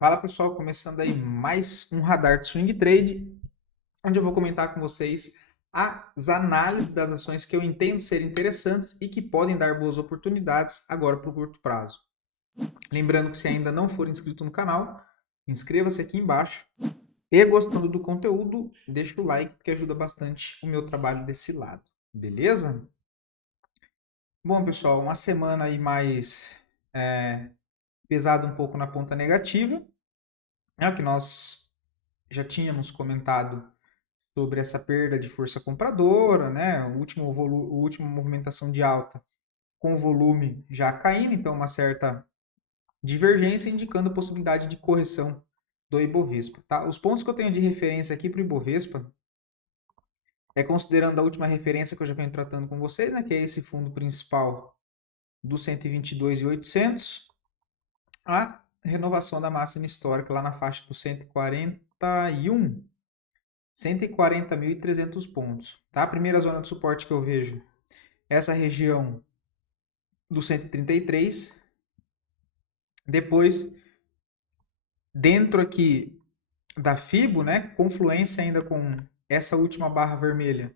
Fala pessoal, começando aí mais um Radar de Swing Trade, onde eu vou comentar com vocês as análises das ações que eu entendo ser interessantes e que podem dar boas oportunidades agora para o curto prazo. Lembrando que se ainda não for inscrito no canal, inscreva-se aqui embaixo e gostando do conteúdo, deixa o like que ajuda bastante o meu trabalho desse lado, beleza? Bom pessoal, uma semana aí mais pesada um pouco na ponta negativa, que nós já tínhamos comentado sobre essa perda de força compradora, né? O último movimentação de alta com o volume já caindo, então uma certa divergência indicando a possibilidade de correção do Ibovespa, tá? Os pontos que eu tenho de referência aqui para o Ibovespa é considerando a última referência que eu já venho tratando com vocês, né? Que é esse fundo principal do 122.800, a renovação da máxima histórica lá na faixa do 141. 140.300 pontos. Tá? A primeira zona de suporte que eu vejo é essa região do 133. Depois, dentro aqui da FIBO, né, confluência ainda com essa última barra vermelha,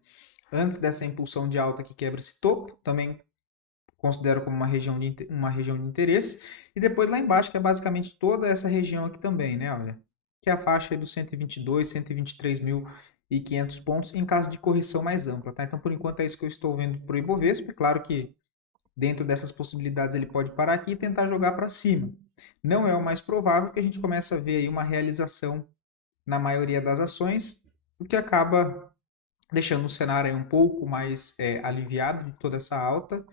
antes dessa impulsão de alta que quebra esse topo, também considero como uma região de interesse. E depois lá embaixo, que é basicamente toda essa região aqui também, né, olha, que é a faixa aí dos 122, 123.500 pontos em caso de correção mais ampla, tá? Então, por enquanto é isso que eu estou vendo para o Ibovespa. É claro que dentro dessas possibilidades ele pode parar aqui e tentar jogar para cima. Não é o mais provável que a gente comece a ver aí uma realização na maioria das ações, o que acaba deixando o cenário aí um pouco mais aliviado de toda essa alta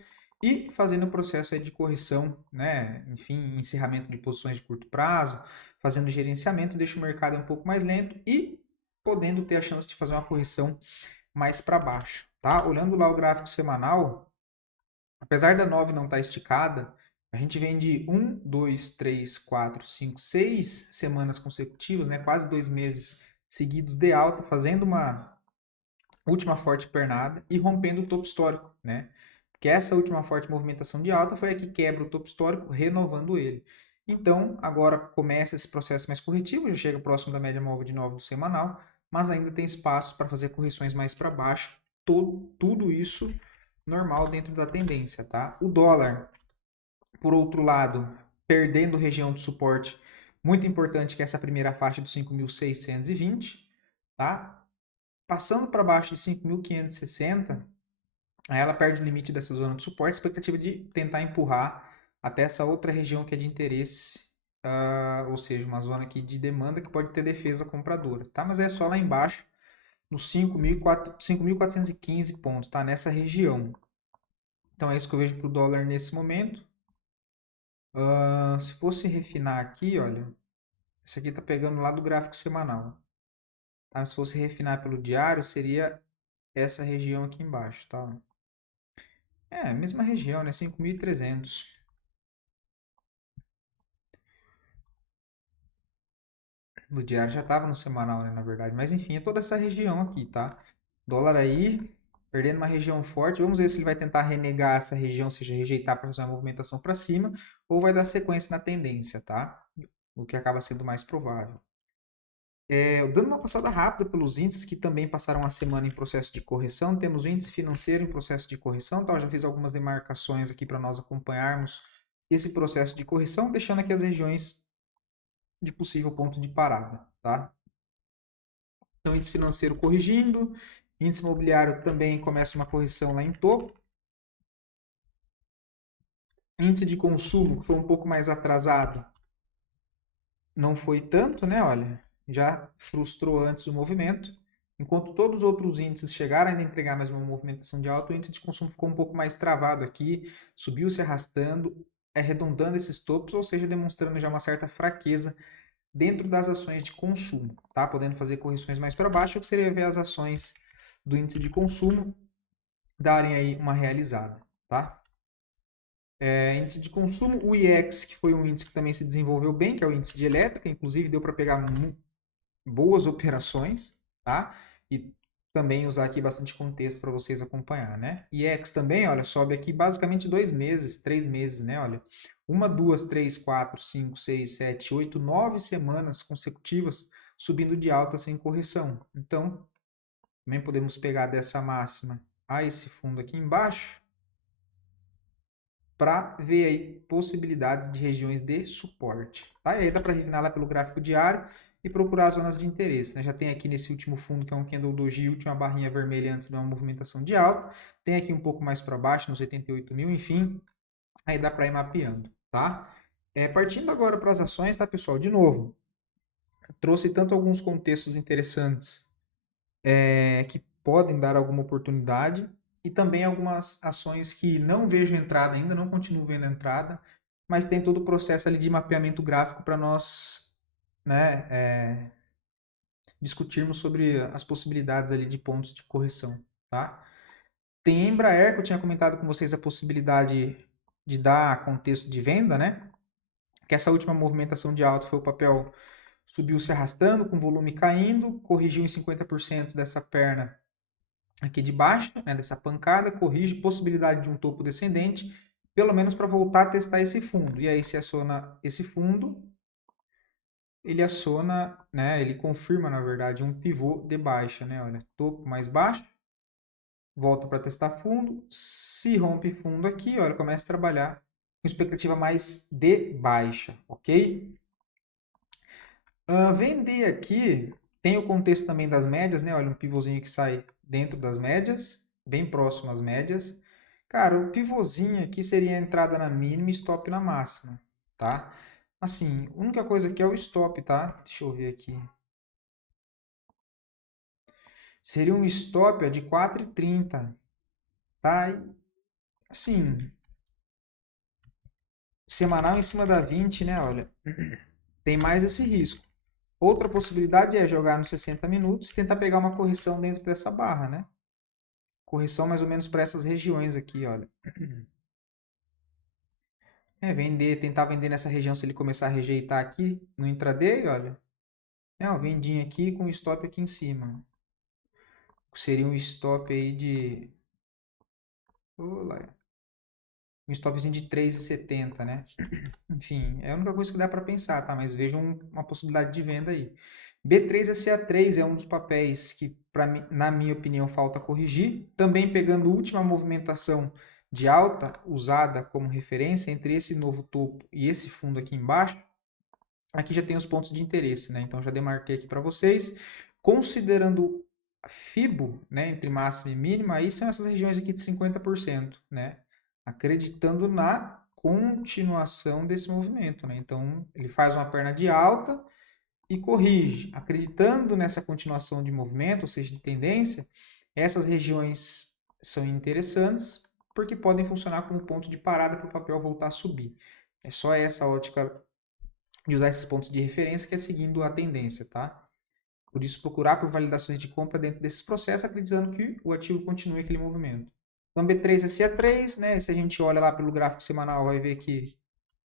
e fazendo o processo aí de correção, né? Enfim, encerramento de posições de curto prazo, fazendo gerenciamento, deixa o mercado um pouco mais lento e podendo ter a chance de fazer uma correção mais para baixo, tá? Olhando lá o gráfico semanal, apesar da 9 não estar esticada, a gente vem de 1, 2, 3, 4, 5, 6 semanas consecutivas, né? Quase 2 meses seguidos de alta, fazendo uma última forte pernada e rompendo o topo histórico, né? Porque essa última forte movimentação de alta foi a que quebra o topo histórico, renovando ele. Então, agora começa esse processo mais corretivo, já chega próximo da média móvel de 9 do semanal, mas ainda tem espaço para fazer correções mais para baixo. Tudo isso normal dentro da tendência, tá? O dólar, por outro lado, perdendo região de suporte muito importante, que é essa primeira faixa dos 5.620, tá? Passando para baixo de 5.560, aí ela perde o limite dessa zona de suporte, expectativa de tentar empurrar até essa outra região que é de interesse, ou seja, uma zona aqui de demanda que pode ter defesa compradora, tá? Mas é só lá embaixo, nos 5.415 pontos, tá? Nessa região. Então é isso que eu vejo para o dólar nesse momento. Se fosse refinar aqui, olha, isso aqui está pegando lá do gráfico semanal. Tá? Se fosse refinar pelo diário, seria essa região aqui embaixo, tá? É, mesma região, né? 5.300. No diário já estava no semanal, né? Na verdade. Mas enfim, é toda essa região aqui, tá? Dólar aí, perdendo uma região forte. Vamos ver se ele vai tentar renegar essa região, ou seja, rejeitar para fazer uma movimentação para cima, ou vai dar sequência na tendência, tá? O que acaba sendo mais provável. Dando uma passada rápida pelos índices que também passaram a semana em processo de correção, temos o índice financeiro em processo de correção, tá? Eu já fiz algumas demarcações aqui para nós acompanharmos esse processo de correção, deixando aqui as regiões de possível ponto de parada, tá? Então, índice financeiro corrigindo, índice imobiliário também começa uma correção lá em topo. Índice de consumo, que foi um pouco mais atrasado, não foi tanto, né? Olha, já frustrou antes o movimento. Enquanto todos os outros índices chegaram a entregar mais uma movimentação de alta, o índice de consumo ficou um pouco mais travado aqui, subiu se arrastando, arredondando esses topos, ou seja, demonstrando já uma certa fraqueza dentro das ações de consumo, tá? Podendo fazer correções mais para baixo, o que seria ver as ações do índice de consumo darem aí uma realizada, tá? Índice de consumo, o IEX, que foi um índice que também se desenvolveu bem, que é o índice de elétrica, inclusive deu para pegar boas operações, tá? E também usar aqui bastante contexto para vocês acompanhar, né? IEX também, olha, sobe aqui basicamente 2 meses, 3 meses, né? Olha, 1, 2, 3, 4, 5, 6, 7, 8, 9 semanas consecutivas subindo de alta sem correção. Então, também podemos pegar dessa máxima a esse fundo aqui embaixo para ver aí possibilidades de regiões de suporte. Tá? E aí dá para refinar lá pelo gráfico diário e procurar as zonas de interesse. Né? Já tem aqui nesse último fundo, que é um candle doji, última barrinha vermelha antes de uma movimentação de alta. Tem aqui um pouco mais para baixo, nos 88 mil, enfim. Aí dá para ir mapeando, tá? Partindo agora para as ações, tá, pessoal? De novo, trouxe tanto alguns contextos interessantes que podem dar alguma oportunidade e também algumas ações que não vejo entrada ainda, não continuo vendo entrada, mas tem todo o processo ali de mapeamento gráfico para nós, né, discutirmos sobre as possibilidades ali de pontos de correção, tá? Tem Embraer, que eu tinha comentado com vocês a possibilidade de dar contexto de venda, né? Que essa última movimentação de alta foi o papel subiu se arrastando, com volume caindo, corrigiu em 50% dessa perna aqui de baixo, né, dessa pancada, corrige possibilidade de um topo descendente, pelo menos para voltar a testar esse fundo. E aí se aciona esse fundo, ele aciona, né, ele confirma, na verdade, um pivô de baixa, né? Olha, topo mais baixo, volta para testar fundo, se rompe fundo aqui, olha, começa a trabalhar com expectativa mais de baixa, ok? Vender aqui tem o contexto também das médias, né? Olha, um pivôzinho que sai dentro das médias, bem próximo às médias. Cara, o pivôzinho aqui seria a entrada na mínima e stop na máxima, tá? Assim, a única coisa aqui é o stop, tá? Deixa eu ver aqui. Seria um stop de 4,30, tá? Assim, semanal em cima da 20, né? Olha, tem mais esse risco. Outra possibilidade é jogar nos 60 minutos e tentar pegar uma correção dentro dessa barra, né? Correção mais ou menos para essas regiões aqui, olha. Vender, tentar vender nessa região se ele começar a rejeitar aqui no intraday, olha. Ó, vendinha aqui com stop aqui em cima. Seria um stop aí de... Olá. Um stopzinho de 3,70, né? Enfim, é a única coisa que dá para pensar, tá? Mas vejam uma possibilidade de venda aí. B3SA3 é um dos papéis que, na minha opinião, falta corrigir. Também pegando a última movimentação de alta usada como referência entre esse novo topo e esse fundo aqui embaixo. Aqui já tem os pontos de interesse, né? Então já demarquei aqui para vocês. Considerando FIBO, né, entre máxima e mínima, aí são essas regiões aqui de 50%, né? Acreditando na continuação desse movimento, né? Então, ele faz uma perna de alta e corrige. Acreditando nessa continuação de movimento, ou seja, de tendência, essas regiões são interessantes porque podem funcionar como ponto de parada para o papel voltar a subir. É só essa ótica de usar esses pontos de referência que é seguindo a tendência, tá? Por isso, procurar por validações de compra dentro desses processos, acreditando que o ativo continue aquele movimento. Então, B3SA3, né? Se a gente olha lá pelo gráfico semanal, vai ver que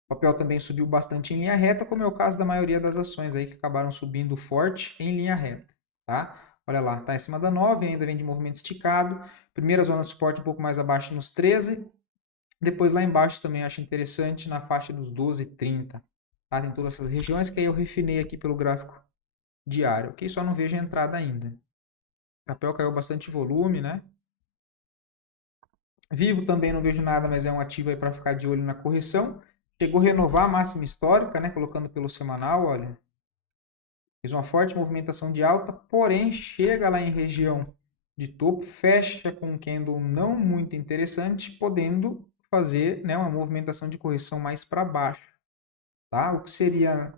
o papel também subiu bastante em linha reta, como é o caso da maioria das ações aí que acabaram subindo forte em linha reta, tá? Olha lá, tá em cima da 9, ainda vem de movimento esticado. Primeira zona de suporte um pouco mais abaixo nos 13. Depois lá embaixo também acho interessante na faixa dos 12,30. Tá? Tem todas essas regiões que aí eu refinei aqui pelo gráfico diário, ok? Só não vejo a entrada ainda. O papel caiu bastante volume, né? Vivo também não vejo nada, mas é um ativo aí para ficar de olho na correção. Chegou a renovar a máxima histórica, né? Colocando pelo semanal, olha. Fez uma forte movimentação de alta, porém chega lá em região de topo, fecha com um candle não muito interessante, podendo fazer, né, uma movimentação de correção mais para baixo. Tá? O que seria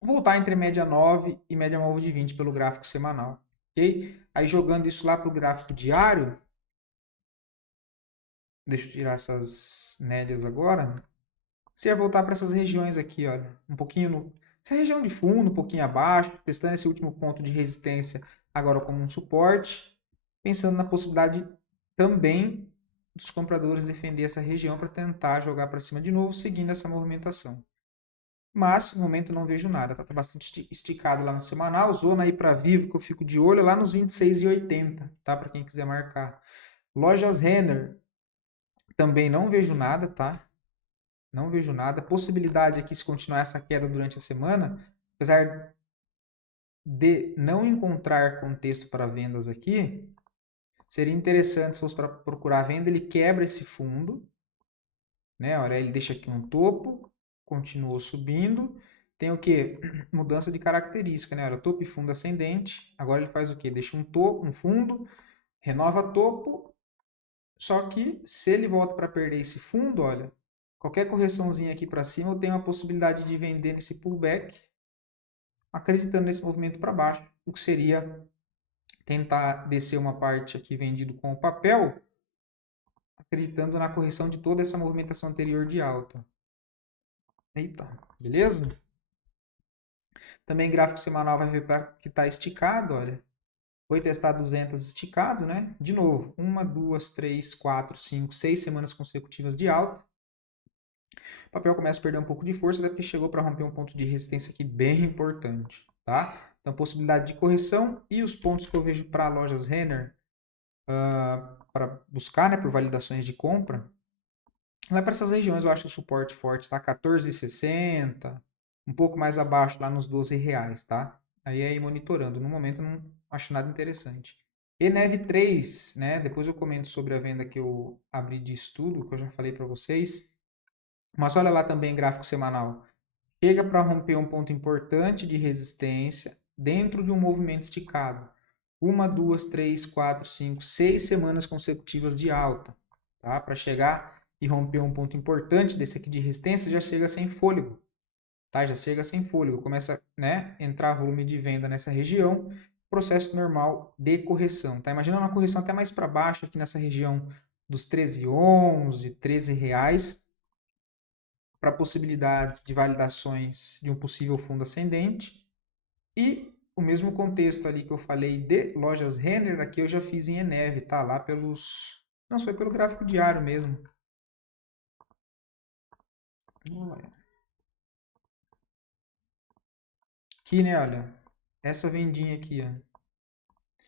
voltar entre média 9 e média móvel de 20 pelo gráfico semanal. Ok? Aí jogando isso lá para o gráfico diário, deixa eu tirar essas médias agora. Você vai voltar para essas regiões aqui, olha, um pouquinho essa região de fundo, um pouquinho abaixo, testando esse último ponto de resistência agora como um suporte, pensando na possibilidade também dos compradores defender essa região para tentar jogar para cima de novo, seguindo essa movimentação. mas no momento não vejo nada, tá bastante esticado lá no semanal. Zona aí para Vivo que eu fico de olho lá nos 26,80, tá? Para quem quiser marcar. Lojas Renner, também não vejo nada, tá? Não vejo nada. Possibilidade aqui, se continuar essa queda durante a semana, apesar de não encontrar contexto para vendas aqui, seria interessante se fosse para procurar venda, ele quebra esse fundo, né? Olha, ele deixa aqui um topo, continuou subindo. Tem o que? Mudança de característica, né? Olha, topo e fundo ascendente. Agora ele faz o que? Deixa um topo, um fundo, renova topo. Só que se ele volta para perder esse fundo, olha, qualquer correçãozinha aqui para cima, eu tenho a possibilidade de vender nesse pullback, acreditando nesse movimento para baixo, o que seria tentar descer uma parte aqui vendido com o papel, acreditando na correção de toda essa movimentação anterior de alta. Eita, beleza? Também gráfico semanal vai ver que está esticado, olha. Foi testar 200 esticado, né? De novo, 1, 2, 3, 4, 5, 6 semanas consecutivas de alta. O papel começa a perder um pouco de força, até porque chegou para romper um ponto de resistência aqui bem importante, tá? Então, possibilidade de correção e os pontos que eu vejo para lojas Renner, para buscar, né, por validações de compra, lá para essas regiões eu acho o suporte forte, tá? 14,60, um pouco mais abaixo, lá nos R$ 12, tá? Aí monitorando. No momento não acho nada interessante. ENEV 3, né? Depois eu comento sobre a venda que eu abri de estudo, que eu já falei para vocês. Mas olha lá também gráfico semanal. Chega para romper um ponto importante de resistência dentro de um movimento esticado. 1, 2, 3, 4, 5, 6 semanas consecutivas de alta. Tá? Para chegar e romper um ponto importante desse aqui de resistência, já chega sem fôlego. Tá? Já chega sem fôlego. Começa, né, entrar volume de venda nessa região. Processo normal de correção. Tá? Imaginando uma correção até mais para baixo, aqui nessa região dos 13,11, R$ 13, para possibilidades de validações de um possível fundo ascendente. E o mesmo contexto ali que eu falei de lojas Renner, aqui eu já fiz em ENEV, tá? Lá pelos... Não, foi pelo gráfico diário mesmo. Aqui, né, olha. Essa vendinha aqui, ó.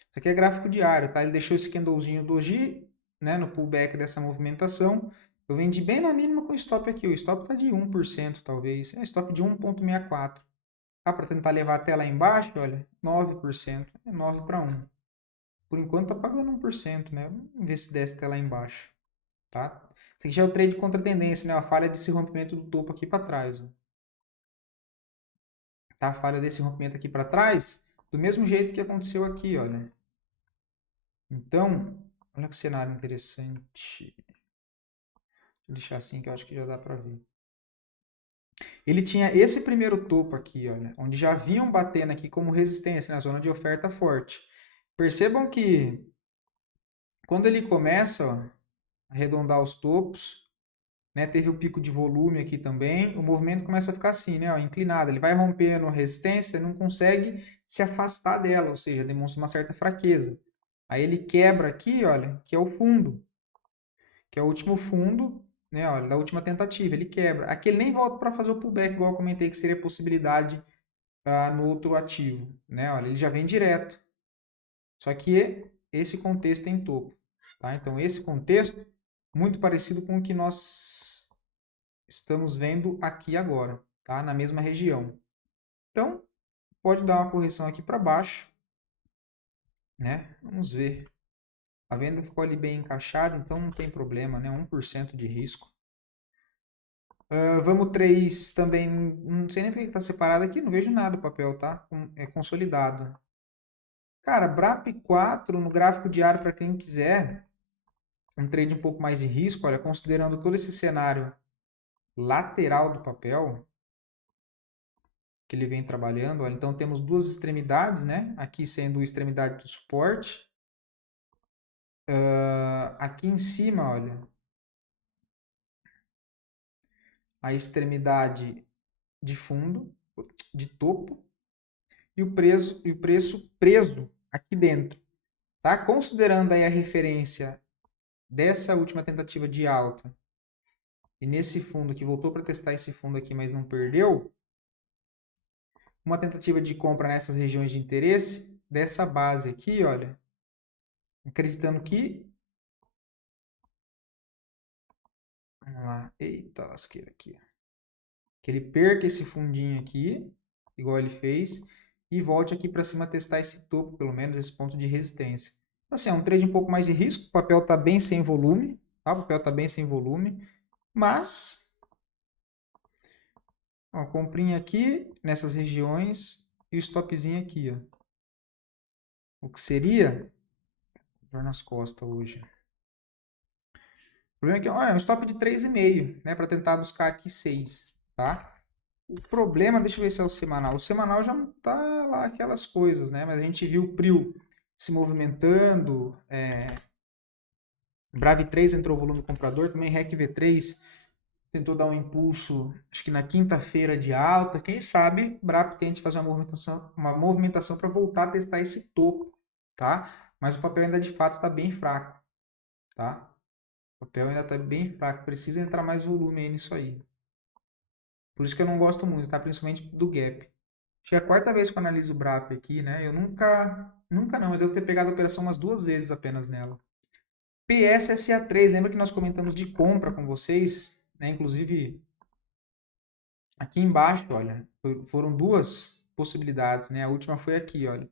Isso aqui é gráfico diário, tá? Ele deixou esse candlezinho doji, né, no pullback dessa movimentação. Eu vendi bem na mínima com o stop aqui. O stop está de 1%, talvez. É stop de 1,64. Ah, para tentar levar até lá embaixo, olha, 9%. É 9 para 1. Por enquanto tá pagando 1%, né? Vamos ver se desce até lá embaixo, tá? Esse aqui já é o trade contra a tendência, né? A falha desse rompimento do topo aqui para trás, ó. Tá? A falha desse rompimento aqui para trás, do mesmo jeito que aconteceu aqui, olha. Então, olha que cenário interessante. Vou deixar assim que eu acho que já dá para ver. Ele tinha esse primeiro topo aqui, olha, onde já vinham batendo aqui como resistência, na zona de oferta forte. Percebam que quando ele começa, ó, a arredondar os topos, né, teve o pico de volume aqui também, o movimento começa a ficar assim, né, ó, inclinado. Ele vai rompendo a resistência e não consegue se afastar dela, ou seja, demonstra uma certa fraqueza. Aí ele quebra aqui, olha, que é o fundo, que é o último fundo, né, olha, da última tentativa. Ele quebra. Aqui ele nem volta para fazer o pullback, igual eu comentei que seria possibilidade no outro ativo, né? Olha, ele já vem direto. Só que esse contexto é em topo, tá? Então esse contexto muito parecido com o que nós estamos vendo aqui agora, tá? Na mesma região. Então pode dar uma correção aqui para baixo, né? Vamos ver. A venda ficou ali bem encaixada, então não tem problema, né? 1% de risco. Vamos 3 também, não sei nem porque está separado aqui, não vejo nada o papel, tá? É consolidado. Cara, BRAP 4 no gráfico diário para quem quiser, um trade um pouco mais de risco, olha, considerando todo esse cenário lateral do papel que ele vem trabalhando, olha, então temos duas extremidades, né? Aqui sendo a extremidade do suporte. Aqui em cima, olha, a extremidade de fundo, de topo, e o preço preso aqui dentro. Tá? Considerando aí a referência dessa última tentativa de alta e nesse fundo que voltou para testar esse fundo aqui, mas não perdeu, uma tentativa de compra nessas regiões de interesse dessa base aqui, olha, acreditando que... Vamos lá, eita lasqueira aqui. Que ele perca esse fundinho aqui, igual ele fez, e volte aqui para cima testar esse topo, pelo menos esse ponto de resistência. Assim, é um trade um pouco mais de risco, o papel está bem sem volume, tá? O papel está bem sem volume, mas... Ó, comprinha aqui, nessas regiões, e o stopzinho aqui, ó. O que seria... Dor nas costas hoje. O problema é que ó, é um stop de 3,5, né? Para tentar buscar aqui 6, tá? O problema, deixa eu ver se é o semanal. O semanal já não tá lá aquelas coisas, né? Mas a gente viu o PRIO se movimentando. Brave 3 entrou volume comprador. Também REC V3 tentou dar um impulso, acho que na quinta-feira de alta. Quem sabe BRAP tente fazer uma movimentação para voltar a testar esse topo, tá? Mas o papel ainda de fato está bem fraco, tá? O papel ainda está bem fraco. Precisa entrar mais volume aí nisso aí. Por isso que eu não gosto muito, tá? Principalmente do gap. Acho que é a quarta vez que eu analiso o BRAP aqui, né? Eu nunca não, mas eu devo ter pegado a operação umas 2 vezes apenas nela. PSSA3, lembra que nós comentamos de compra com vocês, né? Inclusive, aqui embaixo, olha, foram 2 possibilidades, né? A última foi aqui, olha.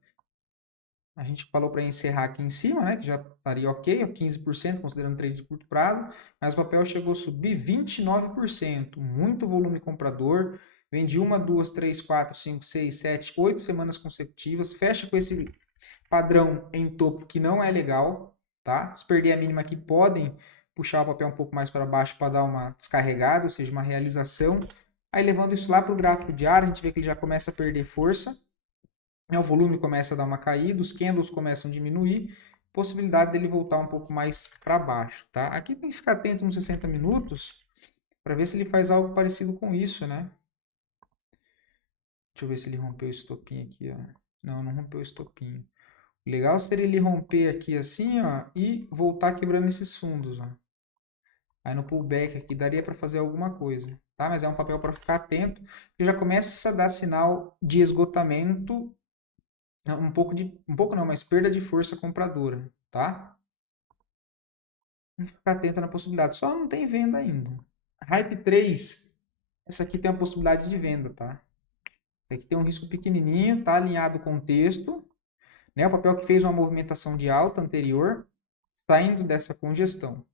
A gente falou para encerrar aqui em cima, né? Que já estaria ok, 15%, considerando trade de curto prazo, mas o papel chegou a subir 29%, muito volume comprador. Vende 1, 2, 3, 4, 5, 6, 7, 8 semanas consecutivas. Fecha com esse padrão em topo que não é legal, tá? Se perder a mínima aqui, podem puxar o papel um pouco mais para baixo para dar uma descarregada, ou seja, uma realização. Aí levando isso lá para o gráfico diário, a gente vê que ele já começa a perder força. O volume começa a dar uma caída, os candles começam a diminuir, possibilidade dele voltar um pouco mais para baixo, tá? Aqui tem que ficar atento nos 60 minutos para ver se ele faz algo parecido com isso, né? Deixa eu ver se ele rompeu o estopinho aqui, ó. Não, não rompeu o estopinho. O legal seria ele romper aqui assim, ó, e voltar quebrando esses fundos, ó. Aí no pullback aqui daria para fazer alguma coisa, tá? Mas é um papel para ficar atento, que já começa a dar sinal de esgotamento, um pouco não, mas perda de força compradora, tá? Vamos ficar atento na possibilidade. Só não tem venda ainda. Hype 3, essa aqui tem a possibilidade de venda, tá? Aqui tem um risco pequenininho, tá alinhado com o texto, né? O papel que fez uma movimentação de alta anterior, saindo dessa congestão.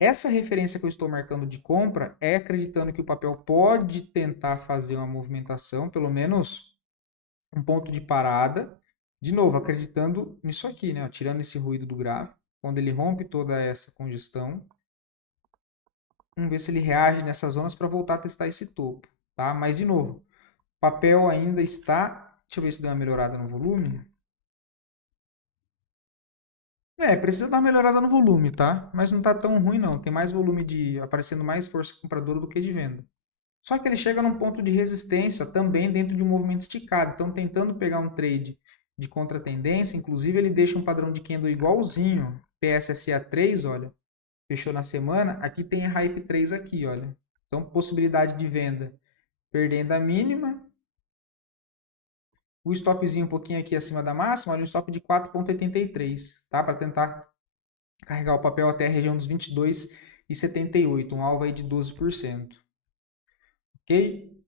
Essa referência que eu estou marcando de compra é acreditando que o papel pode tentar fazer uma movimentação, pelo menos um ponto de parada. De novo, acreditando nisso aqui, né? Tirando esse ruído do gráfico. Quando ele rompe toda essa congestão, vamos ver se ele reage nessas zonas para voltar a testar esse topo, tá? Mas, de novo, o papel ainda está... Deixa eu ver se deu uma melhorada no volume. Precisa dar uma melhorada no volume, tá? Mas não tá tão ruim, não. Tem mais volume aparecendo mais força compradora do que de venda. Só que ele chega num ponto de resistência também dentro de um movimento esticado. Então, tentando pegar um trade de contratendência, inclusive ele deixa um padrão de candle igualzinho, PSSA 3, olha, fechou na semana, aqui tem a Hype 3 aqui, olha. Então, possibilidade de venda perdendo a mínima. O stopzinho um pouquinho aqui acima da máxima, olha, um stop de 4,83, tá? Para tentar carregar o papel até a região dos 22,78, um alvo aí de 12%. Ok?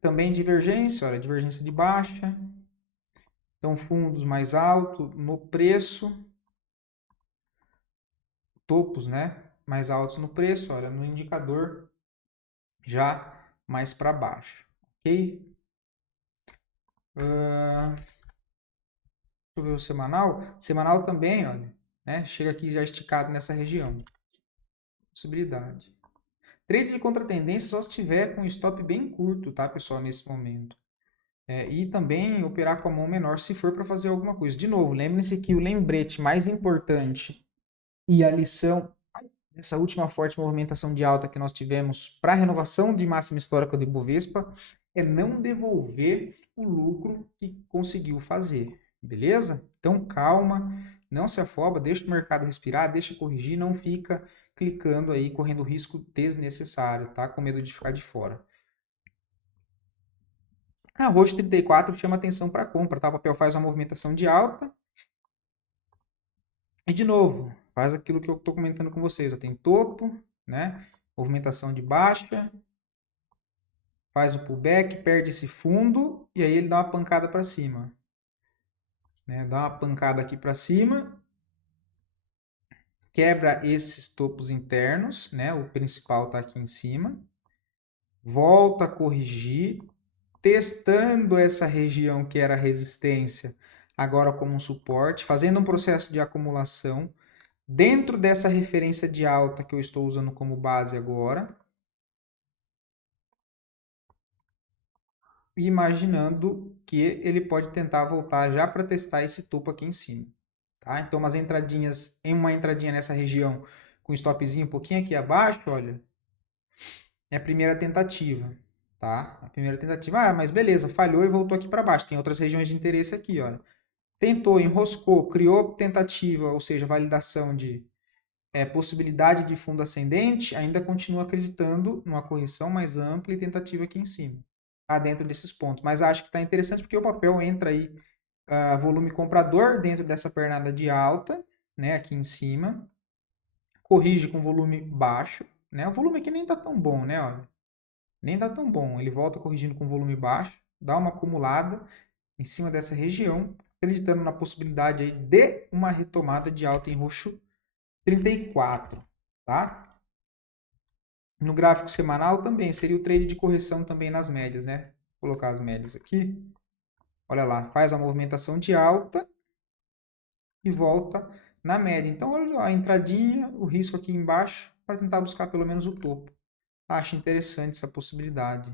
Também divergência, olha, divergência de baixa. Então, fundos mais altos no preço. Topos, né? Mais altos no preço, olha, no indicador já mais para baixo. Ok? Deixa eu ver o semanal. Semanal também, olha, né? Chega aqui já esticado nessa região. Possibilidade. Trade de contratendência só se tiver com stop bem curto, tá, pessoal, nesse momento. E também operar com a mão menor se for para fazer alguma coisa. De novo, lembre-se que o lembrete mais importante e a lição dessa última forte movimentação de alta que nós tivemos para a renovação de máxima histórica do Ibovespa é não devolver o lucro que conseguiu fazer, beleza? Então calma, não se afoba, deixa o mercado respirar, deixa corrigir, não fica clicando aí, correndo risco desnecessário, tá? Com medo de ficar de fora. Roxo 34 chama atenção para compra, tá? O papel faz uma movimentação de alta. E de novo, faz aquilo que eu estou comentando com vocês. Tem topo, né? Movimentação de baixa, faz o pullback, perde esse fundo e aí ele dá uma pancada para cima. Né? Dá uma pancada aqui para cima, quebra esses topos internos, né? O principal está aqui em cima, volta a corrigir, testando essa região que era resistência, agora como um suporte, fazendo um processo de acumulação dentro dessa referência de alta que eu estou usando como base agora, imaginando que ele pode tentar voltar já para testar esse topo aqui em cima. Tá? Então, uma entradinha nessa região com stopzinho um pouquinho aqui abaixo, olha, é a primeira tentativa. Tá? A primeira tentativa, mas beleza, falhou e voltou aqui para baixo. Tem outras regiões de interesse aqui, olha. Tentou, enroscou, criou tentativa, ou seja, validação de possibilidade de fundo ascendente, ainda continua acreditando numa correção mais ampla e tentativa aqui em cima, tá? Dentro desses pontos. Mas acho que está interessante porque o papel entra aí, volume comprador dentro dessa pernada de alta, né, aqui em cima, corrige com volume baixo, né? O volume aqui nem está tão bom, né? Olha, nem está tão bom. Ele volta corrigindo com volume baixo, dá uma acumulada em cima dessa região, acreditando na possibilidade aí de uma retomada de alta em roxo 34, tá? No gráfico semanal também seria o trade de correção também nas médias, né? Vou colocar as médias aqui. Olha lá, faz a movimentação de alta e volta na média. Então, olha a entradinha, o risco aqui embaixo para tentar buscar pelo menos o topo. Acho interessante essa possibilidade.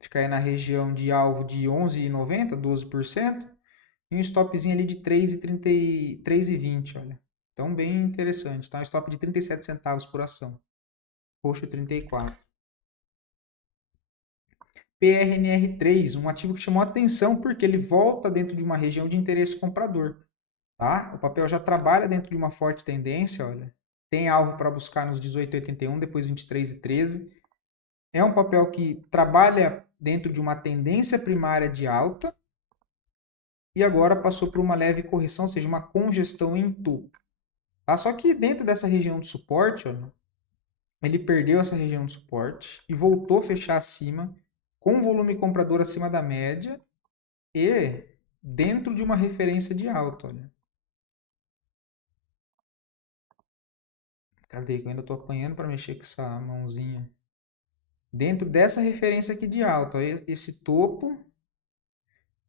Fica aí na região de alvo de 11,90, 12%. E um stopzinho ali de 3,20, olha. Então, bem interessante, tá? Um stop de 37 centavos por ação. Roxo 34. PRNR3, um ativo que chamou atenção porque ele volta dentro de uma região de interesse comprador. Tá? O papel já trabalha dentro de uma forte tendência, olha. Tem alvo para buscar nos 18,81, depois 23,13. É um papel que trabalha dentro de uma tendência primária de alta e agora passou por uma leve correção, ou seja, uma congestão em topo. Tá? Só que dentro dessa região de suporte, olha, ele perdeu essa região de suporte e voltou a fechar acima, com volume comprador acima da média e dentro de uma referência de alta. Olha. Cadê? Que eu ainda estou apanhando para mexer com essa mãozinha. Dentro dessa referência aqui de alta, esse topo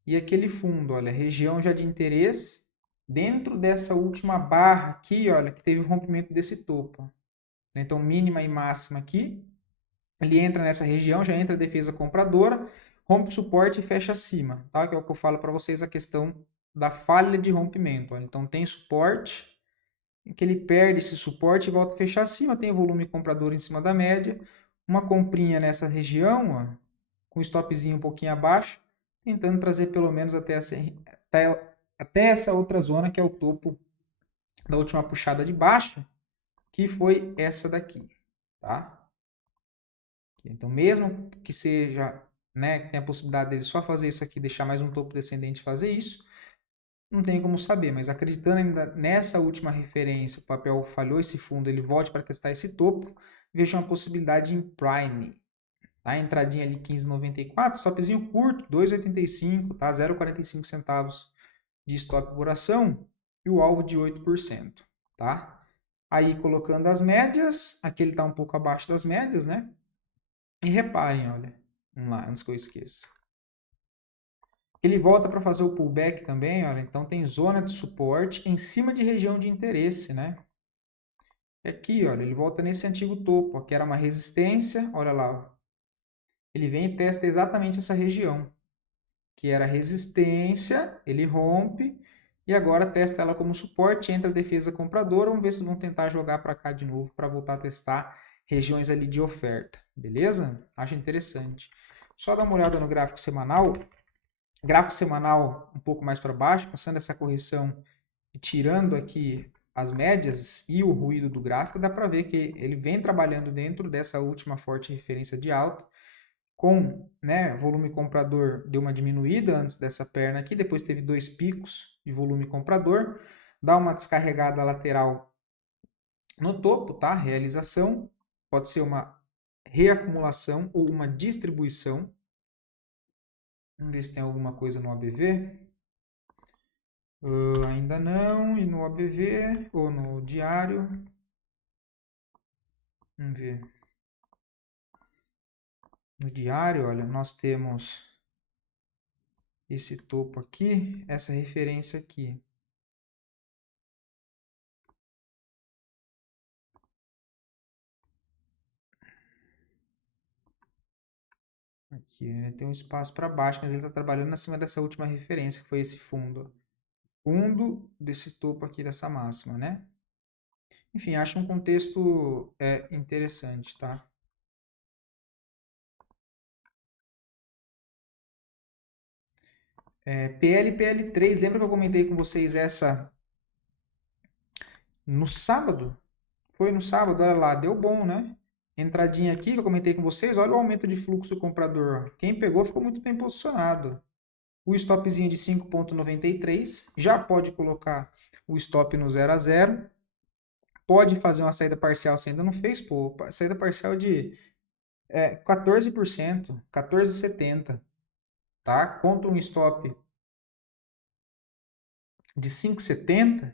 e aquele fundo, olha, região já de interesse, dentro dessa última barra aqui, olha, que teve o rompimento desse topo. Então, mínima e máxima aqui, ele entra nessa região, já entra a defesa compradora, rompe o suporte e fecha acima, tá? Que é o que eu falo para vocês, a questão da falha de rompimento. Olha. Então, tem suporte, em que ele perde esse suporte e volta a fechar acima, tem volume comprador em cima da média, uma comprinha nessa região, ó, com stopzinho um pouquinho abaixo, tentando trazer pelo menos até essa outra zona, que é o topo da última puxada de baixo, que foi essa daqui, tá? Então, mesmo que seja, né, que tenha a possibilidade dele só fazer isso aqui, deixar mais um topo descendente e fazer isso, não tem como saber, mas acreditando ainda nessa última referência, o papel falhou esse fundo, ele volte para testar esse topo, vejo uma possibilidade em Prime. Tá? Entradinha ali 15,94, stopzinho curto, 2,85, tá? 0,45 centavos de stop por ação e o alvo de 8%, tá? Aí colocando as médias, aqui ele está um pouco abaixo das médias, né? E reparem, olha, vamos lá, antes que eu esqueça. Ele volta para fazer o pullback também, olha, então tem zona de suporte em cima de região de interesse, né? Aqui, olha, ele volta nesse antigo topo, aqui era uma resistência, olha lá. Ele vem e testa exatamente essa região, que era resistência, ele rompe e agora testa ela como suporte, entra a defesa compradora, vamos ver se vão tentar jogar para cá de novo para voltar a testar regiões ali de oferta, beleza? Acho interessante. Só dar uma olhada no gráfico semanal. Gráfico semanal um pouco mais para baixo, passando essa correção e tirando aqui as médias e o ruído do gráfico, dá para ver que ele vem trabalhando dentro dessa última forte referência de alta, com, né, volume comprador deu uma diminuída antes dessa perna aqui, depois teve 2 picos de volume comprador, dá uma descarregada lateral no topo, tá? Realização, pode ser uma reacumulação ou uma distribuição. Vamos ver se tem alguma coisa no ABV. Ainda não, e no ABV ou no diário. Vamos ver. No diário, olha, nós temos esse topo aqui, essa referência aqui. Aqui, né? Tem um espaço para baixo, mas ele está trabalhando acima dessa última referência, que foi esse fundo. Fundo desse topo aqui dessa máxima, né? Enfim, acho um contexto interessante, tá? PL, PL3, lembra que eu comentei com vocês essa no sábado? Foi no sábado, olha lá, deu bom, né? Entradinha aqui que eu comentei com vocês, olha o aumento de fluxo do comprador. Quem pegou ficou muito bem posicionado. O stopzinho de 5,93, já pode colocar o stop no 0 a 0. Pode fazer uma saída parcial se ainda não fez, pô, saída parcial de 14%, 14,70, tá? Contra um stop de 5,70.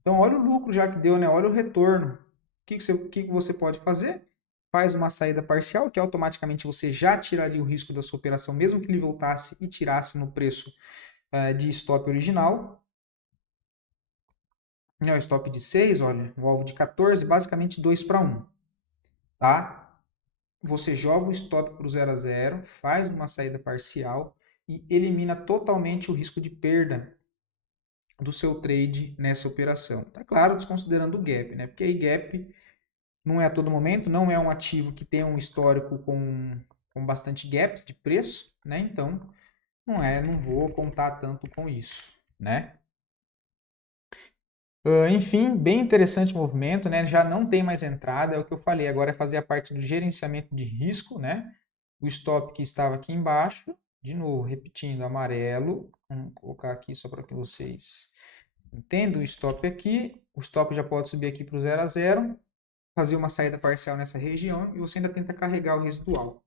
Então, olha o lucro já que deu, né? Olha o retorno. O que você pode fazer? Faz uma saída parcial, que automaticamente você já tiraria o risco da sua operação, mesmo que ele voltasse e tirasse no preço de stop original. O stop de 6, olha, o alvo de 14, basicamente 2 para 1. Tá? Você joga o stop para o 0 a 0, faz uma saída parcial e elimina totalmente o risco de perda do seu trade nessa operação. Tá claro, desconsiderando o gap, né? Porque aí gap não é a todo momento, não é um ativo que tem um histórico com bastante gaps de preço, né? Então, não vou contar tanto com isso, né? Enfim, bem interessante o movimento, né? Já não tem mais entrada, é o que eu falei, agora é fazer a parte do gerenciamento de risco, né? O stop que estava aqui embaixo, de novo, repetindo, amarelo, vamos colocar aqui só para que vocês entendam o stop aqui, o stop já pode subir aqui para o 0 a 0, fazer uma saída parcial nessa região e você ainda tenta carregar o residual.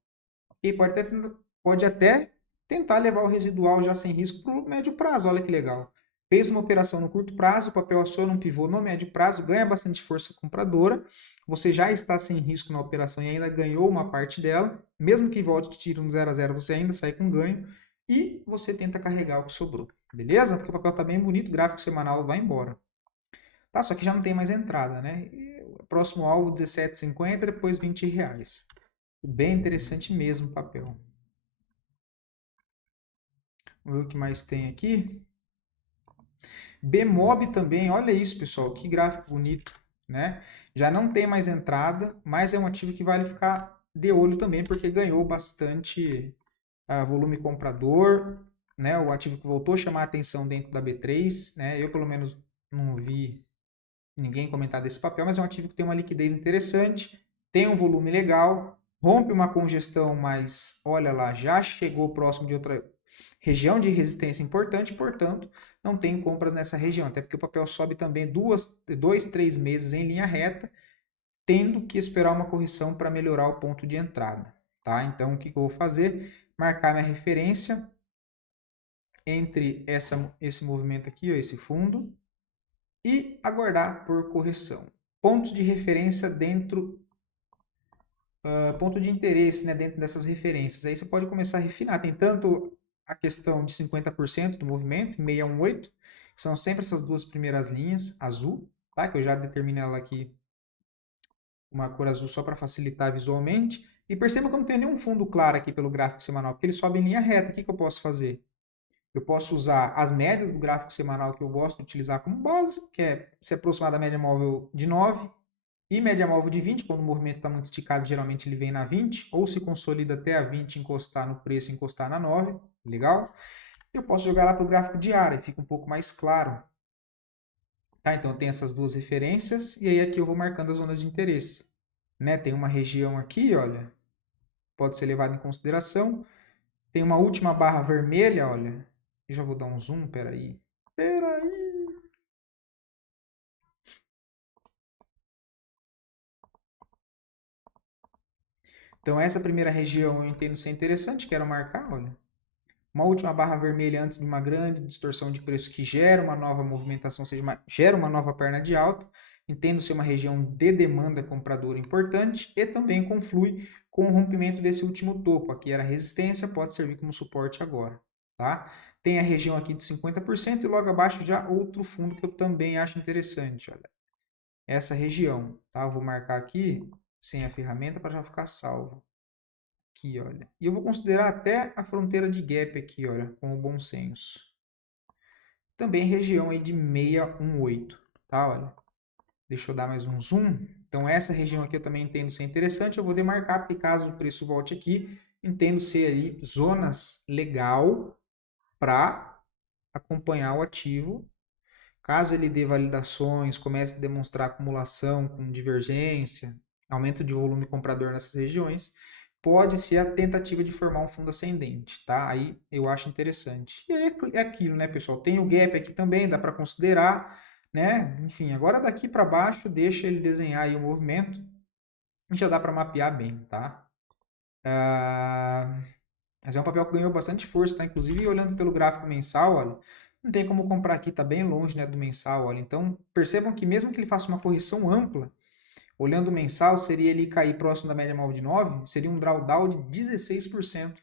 E pode até tentar levar o residual já sem risco para o médio prazo, olha que legal. Fez uma operação no curto prazo, o papel aciona um pivô no médio prazo, ganha bastante força compradora, você já está sem risco na operação e ainda ganhou uma parte dela, mesmo que volte de tiro no 0 a 0, você ainda sai com ganho e você tenta carregar o que sobrou, beleza? Porque o papel está bem bonito, o gráfico semanal vai embora. Tá, só que já não tem mais entrada, né? E o próximo alvo, R$17,50, depois R$20. Bem interessante mesmo o papel. Vamos ver o que mais tem aqui. Bmob também, olha isso, pessoal, que gráfico bonito, né? Já não tem mais entrada, mas é um ativo que vale ficar de olho também, porque ganhou bastante volume comprador, né? O ativo que voltou a chamar a atenção dentro da B3, né? Eu, pelo menos, não vi ninguém comentar desse papel, mas é um ativo que tem uma liquidez interessante, tem um volume legal, rompe uma congestão, mas olha lá, já chegou próximo de outra região de resistência importante, portanto, não tem compras nessa região, até porque o papel sobe também 2, 3 meses em linha reta, tendo que esperar uma correção para melhorar o ponto de entrada. Tá? Então, o que eu vou fazer? Marcar minha referência entre esse movimento aqui, ó, esse fundo, e aguardar por correção. Pontos de referência dentro, ponto de interesse, né, dentro dessas referências. Aí você pode começar a refinar. Tem tanto a questão de 50% do movimento, 618, que são sempre essas duas primeiras linhas, azul, tá? Que eu já determinei ela aqui, uma cor azul só para facilitar visualmente. E perceba que eu não tenho nenhum fundo claro aqui pelo gráfico semanal, porque ele sobe em linha reta. O que eu posso fazer? Eu posso usar as médias do gráfico semanal que eu gosto de utilizar como base, que é se aproximar da média móvel de 9 e média móvel de 20, quando o movimento está muito esticado, geralmente ele vem na 20, ou se consolida até a 20, encostar no preço, encostar na 9, legal? Eu posso jogar lá para o gráfico diário, fica um pouco mais claro. Tá, então eu tenho essas duas referências, e aí aqui eu vou marcando as zonas de interesse. Né? Tem uma região aqui, olha, pode ser levado em consideração. Tem uma última barra vermelha, olha. Eu já vou dar um zoom, peraí. Então, essa primeira região eu entendo ser interessante, quero marcar, olha. Uma última barra vermelha antes de uma grande distorção de preço que gera uma nova movimentação, ou seja, gera uma nova perna de alta, entendo ser uma região de demanda compradora importante e também conflui com o rompimento desse último topo. Aqui era resistência, pode servir como suporte agora. Tá? Tem a região aqui de 50% e logo abaixo já outro fundo que eu também acho interessante. Olha. Essa região. Tá? Eu vou marcar aqui sem a ferramenta para já ficar salvo. Aqui, olha. E eu vou considerar até a fronteira de gap aqui, olha, com o bom senso. Também região aí de 618, tá? Olha. Deixa eu dar mais um zoom. Então, essa região aqui eu também entendo ser interessante. Eu vou demarcar, porque caso o preço volte aqui, entendo ser ali zonas legal para acompanhar o ativo. Caso ele dê validações, comece a demonstrar acumulação com divergência, aumento de volume comprador nessas regiões, pode ser a tentativa de formar um fundo ascendente, tá? Aí eu acho interessante. E aí é aquilo, né, pessoal? Tem o gap aqui também, dá para considerar, né? Enfim, agora daqui para baixo, deixa ele desenhar aí o movimento e já dá para mapear bem, tá? Mas é um papel que ganhou bastante força, tá? Inclusive, olhando pelo gráfico mensal, olha, não tem como comprar aqui, tá bem longe, né, do mensal, olha. Então, percebam que mesmo que ele faça uma correção ampla, olhando o mensal, seria ele cair próximo da média móvel de 9, seria um drawdown de 16%.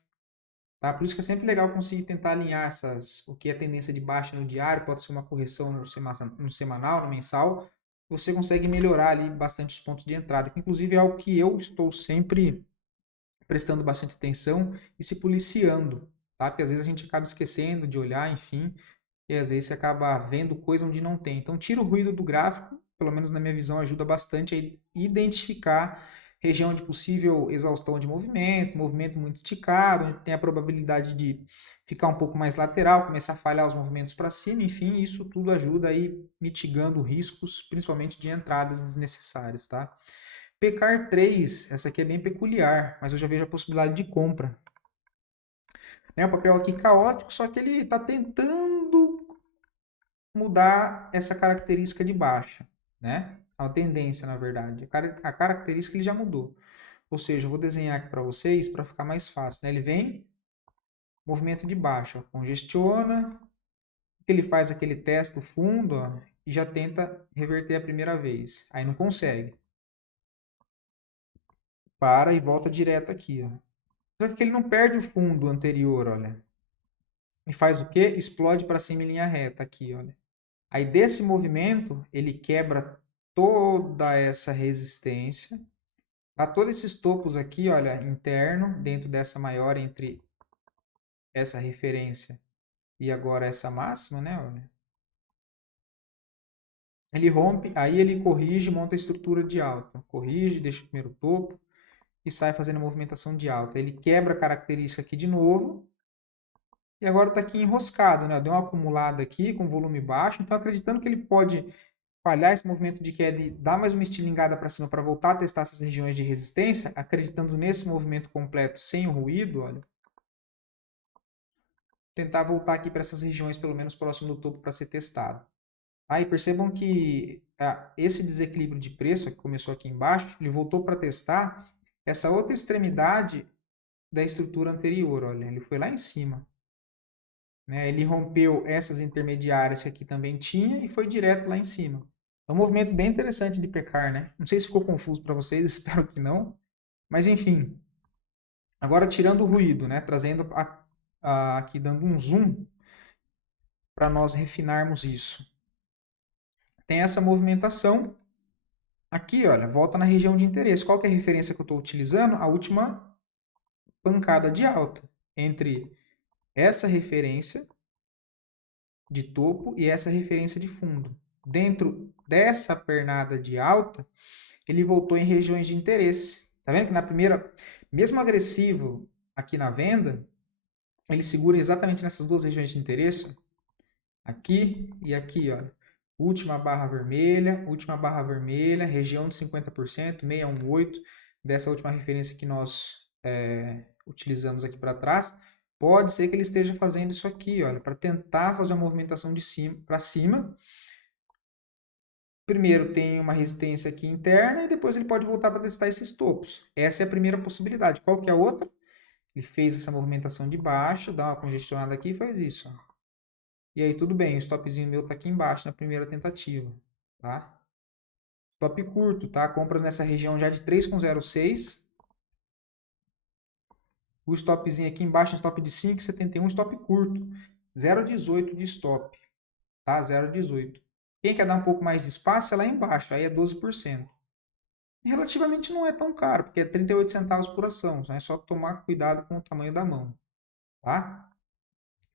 Tá? Por isso que é sempre legal conseguir tentar alinhar o que é tendência de baixa no diário, pode ser uma correção no semanal, no mensal. Você consegue melhorar ali bastante os pontos de entrada, que inclusive é algo que eu estou sempre prestando bastante atenção e se policiando, tá? Porque às vezes a gente acaba esquecendo de olhar, enfim, e às vezes você acaba vendo coisa onde não tem. Então, tira o ruído do gráfico, pelo menos na minha visão, ajuda bastante a identificar região de possível exaustão de movimento, movimento muito esticado, onde tem a probabilidade de ficar um pouco mais lateral, começar a falhar os movimentos para cima, enfim, isso tudo ajuda aí mitigando riscos, principalmente de entradas desnecessárias, tá? Pecar 3, essa aqui é bem peculiar, mas eu já vejo a possibilidade de compra. Né, o papel aqui caótico, só que ele está tentando mudar essa característica de baixa, né? A tendência, na verdade. A característica ele já mudou. Ou seja, eu vou desenhar aqui para vocês para ficar mais fácil. Né? Ele vem, movimento de baixa, congestiona, ele faz aquele teste do fundo, ó, e já tenta reverter a primeira vez. Aí não consegue. Para e volta direto aqui. Ó. Só que ele não perde o fundo anterior, olha. E faz o quê? Explode para cima em linha reta aqui, olha. Aí desse movimento, ele quebra toda essa resistência, tá? Todos esses topos aqui, olha, interno, dentro dessa maior entre essa referência e agora essa máxima, né, olha. Ele rompe, aí ele corrige, monta a estrutura de alta. Corrige, deixa o primeiro topo e sai fazendo a movimentação de alta. Ele quebra a característica aqui de novo, e agora está aqui enroscado, né? Deu uma acumulada aqui com volume baixo, então acreditando que ele pode falhar esse movimento de queda e dar mais uma estilingada para cima para voltar a testar essas regiões de resistência, acreditando nesse movimento completo sem o ruído, olha, tentar voltar aqui para essas regiões pelo menos próximo do topo para ser testado. Aí percebam que esse desequilíbrio de preço que começou aqui embaixo, ele voltou para testar essa outra extremidade da estrutura anterior, olha, ele foi lá em cima. Né? Ele rompeu essas intermediárias que aqui também tinha e foi direto lá em cima. É um movimento bem interessante de pecar, né? Não sei se ficou confuso para vocês, espero que não. Mas enfim, agora tirando o ruído, né? Trazendo aqui, dando um zoom para nós refinarmos isso. Tem essa movimentação. Aqui, olha, volta na região de interesse. Qual que é a referência que eu estou utilizando? A última pancada de alta entre essa referência de topo e essa referência de fundo. Dentro dessa pernada de alta, ele voltou em regiões de interesse. Tá vendo que na primeira, mesmo agressivo aqui na venda, ele segura exatamente nessas duas regiões de interesse, aqui e aqui, olha. Última barra vermelha, região de 50%, 618, dessa última referência que nós utilizamos aqui para trás, pode ser que ele esteja fazendo isso aqui, olha, para tentar fazer uma movimentação de cima para cima. Primeiro tem uma resistência aqui interna e depois ele pode voltar para testar esses topos. Essa é a primeira possibilidade. Qual que é a outra? Ele fez essa movimentação de baixa, dá uma congestionada aqui e faz isso. Ó. E aí tudo bem, o stopzinho meu está aqui embaixo na primeira tentativa, tá? Stop curto, tá? Compras nessa região já de 3,06. O stopzinho aqui embaixo, um stop de 5,71, stop curto. 0,18 de stop, tá? 0,18. Quem quer dar um pouco mais de espaço é lá embaixo, aí é 12%. E relativamente não é tão caro, porque é 38 centavos por ação. É só tomar cuidado com o tamanho da mão, tá?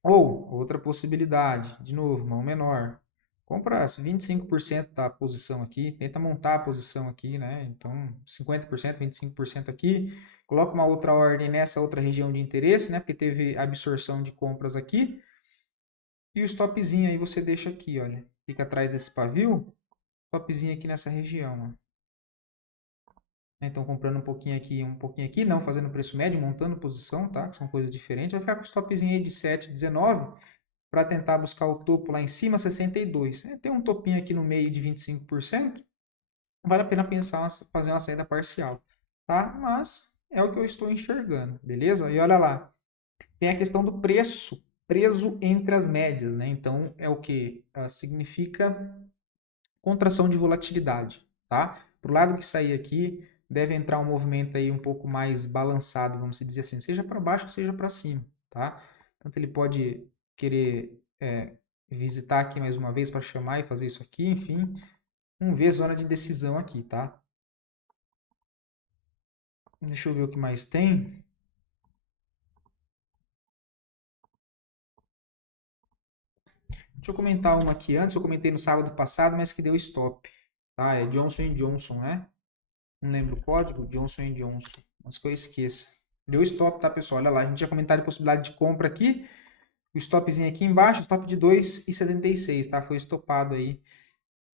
Ou, outra possibilidade, de novo, mão menor. Compra 25% da posição aqui, tenta montar a posição aqui, né? Então, 50%, 25% aqui. Coloca uma outra ordem nessa outra região de interesse, né? Porque teve absorção de compras aqui. E o stopzinho aí você deixa aqui, olha. Fica atrás desse pavio. Stopzinho aqui nessa região, ó. Então, comprando um pouquinho aqui, não fazendo preço médio, montando posição, tá? Que são coisas diferentes. Vai ficar com o stopzinho aí de 7,19 para tentar buscar o topo lá em cima, 62. Tem um topinho aqui no meio de 25%. Vale a pena pensar fazer uma saída parcial, tá? Mas é o que eu estou enxergando, beleza? E olha lá, tem a questão do preço preso entre as médias, né? Então, é o que? Significa contração de volatilidade, tá? Pro lado que sair aqui, deve entrar um movimento aí um pouco mais balançado, vamos dizer assim, seja para baixo, seja para cima, tá? Tanto ele pode querer visitar aqui mais uma vez para chamar e fazer isso aqui, enfim, vamos ver a zona de decisão aqui, tá? Deixa eu ver o que mais tem. Deixa eu comentar uma aqui antes, eu comentei no sábado passado, mas que deu stop, tá? É Johnson Johnson, né? Não lembro o código, Johnson Johnson, mas que eu esqueça. Deu stop, tá, pessoal? Olha lá, a gente tinha comentado a possibilidade de compra aqui. O stopzinho aqui embaixo, stop de 2,76, tá? Foi estopado aí,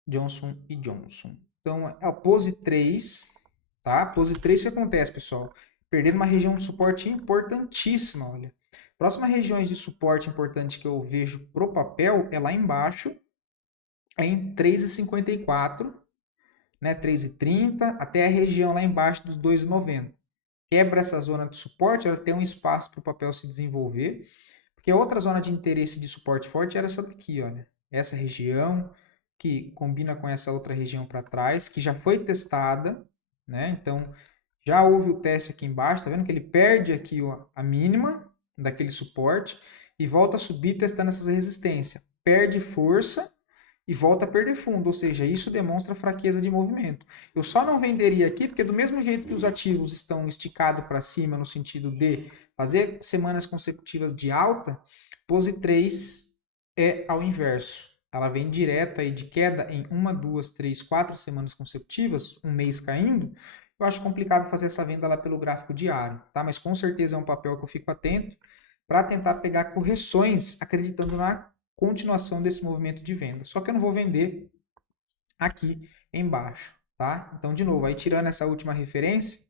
Johnson Johnson. Então, a pose 3, tá? Pose 3, o que acontece, pessoal? Perder uma região de suporte importantíssima, olha. Próximas regiões de suporte importante que eu vejo pro papel é lá embaixo, é em 3,54, né? 3,30, até a região lá embaixo dos 2,90. Quebra essa zona de suporte, ela tem um espaço para o papel se desenvolver, porque outra zona de interesse de suporte forte era essa daqui, olha. Essa região que combina com essa outra região para trás, que já foi testada, né? Então, já houve o teste aqui embaixo, tá vendo que ele perde aqui a mínima daquele suporte e volta a subir testando essas resistências. Perde força e volta a perder fundo, ou seja, isso demonstra fraqueza de movimento. Eu só não venderia aqui porque do mesmo jeito que os ativos estão esticados para cima no sentido de fazer semanas consecutivas de alta, pose 3 é ao inverso. Ela vem direta aí de queda em 1, 2, 3, 4 semanas consecutivas, um mês caindo. Eu acho complicado fazer essa venda lá pelo gráfico diário, tá? Mas com certeza é um papel que eu fico atento para tentar pegar correções acreditando na continuação desse movimento de venda. Só que eu não vou vender aqui embaixo, tá? Então, de novo, aí tirando essa última referência,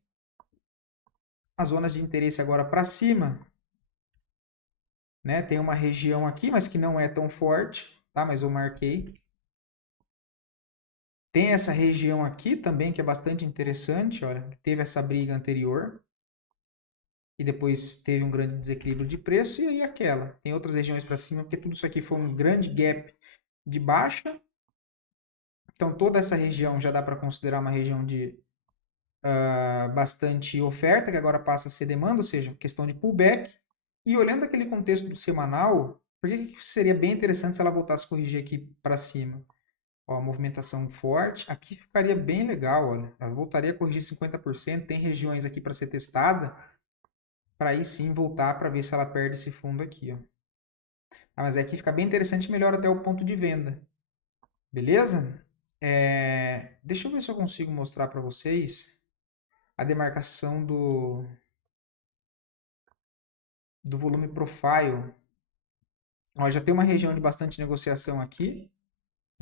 as zonas de interesse agora para cima, né? Tem uma região aqui, mas que não é tão forte, tá? Mas eu marquei. Tem essa região aqui também que é bastante interessante, olha, teve essa briga anterior e depois teve um grande desequilíbrio de preço e aí aquela. Tem outras regiões para cima, porque tudo isso aqui foi um grande gap de baixa. Então toda essa região já dá para considerar uma região de bastante oferta, que agora passa a ser demanda, ou seja, questão de pullback. E olhando aquele contexto do semanal, por que seria bem interessante se ela voltasse a corrigir aqui para cima? Ó, a movimentação forte, aqui ficaria bem legal, olha. Ela voltaria a corrigir 50%, tem regiões aqui para ser testada, para aí sim voltar para ver se ela perde esse fundo aqui, ó. Mas aqui fica bem interessante, melhor até o ponto de venda. Beleza? Deixa eu ver se eu consigo mostrar para vocês a demarcação do volume profile. Ó, já tem uma região de bastante negociação aqui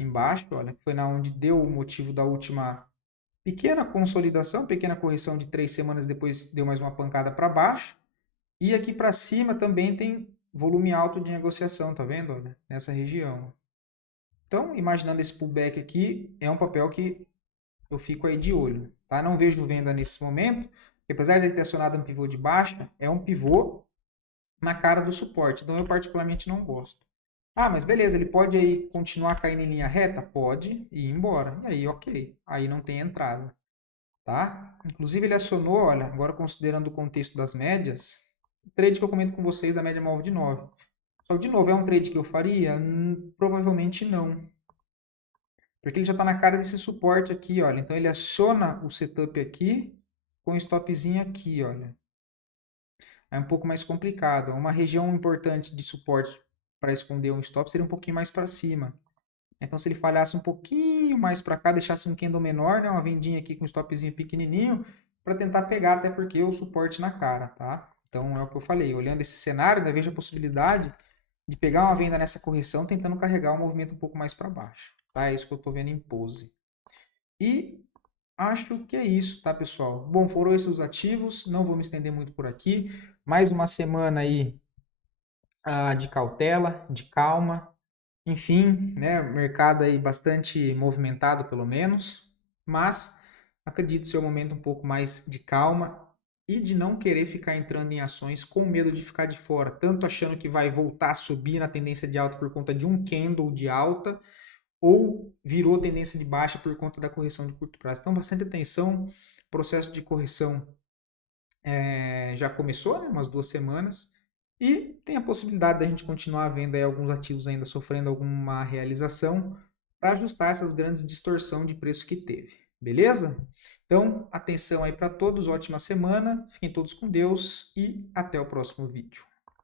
embaixo, olha, foi na onde deu o motivo da última Pequena consolidação, pequena correção de 3 semanas, depois deu mais uma pancada para baixo. E aqui para cima também tem volume alto de negociação, tá vendo? Olha, nessa região. Então, imaginando esse pullback aqui, é um papel que eu fico aí de olho, tá? Não vejo venda nesse momento, porque apesar de ele ter acionado um pivô de baixa, é um pivô na cara do suporte, então eu particularmente não gosto. Ah, mas beleza, ele pode aí continuar caindo em linha reta? Pode e ir embora. E aí, ok. Aí não tem entrada, tá? Inclusive ele acionou, olha, agora considerando o contexto das médias, o trade que eu comento com vocês da média móvel de 9. Só que, de novo, é um trade que eu faria? Provavelmente não. Porque ele já está na cara desse suporte aqui, olha. Então ele aciona o setup aqui com o stopzinho aqui, olha. É um pouco mais complicado. Uma região importante de suporte para esconder um stop seria um pouquinho mais para cima. Então se ele falhasse um pouquinho mais para cá, deixasse um candle menor, né, uma vendinha aqui com um stopzinho pequenininho, para tentar pegar, até porque o suporte na cara, tá? Então é o que eu falei, olhando esse cenário, né, vejo a possibilidade de pegar uma venda nessa correção, tentando carregar o movimento um pouco mais para baixo, tá? É isso que eu estou vendo em pose. E acho que é isso, tá, pessoal? Bom, foram esses os ativos, não vou me estender muito por aqui. Mais uma semana aí de cautela, de calma. Enfim, né, mercado aí bastante movimentado, pelo menos. Mas acredito ser um momento um pouco mais de calma e de não querer ficar entrando em ações com medo de ficar de fora, tanto achando que vai voltar a subir na tendência de alta por conta de um candle de alta, ou virou tendência de baixa por conta da correção de curto prazo. Então, bastante atenção. O processo de correção já começou, né, umas 2 semanas. E tem a possibilidade da gente continuar vendo aí alguns ativos ainda sofrendo alguma realização para ajustar essas grandes distorção de preço que teve. Beleza? Então, atenção aí para todos, ótima semana, fiquem todos com Deus e até o próximo vídeo.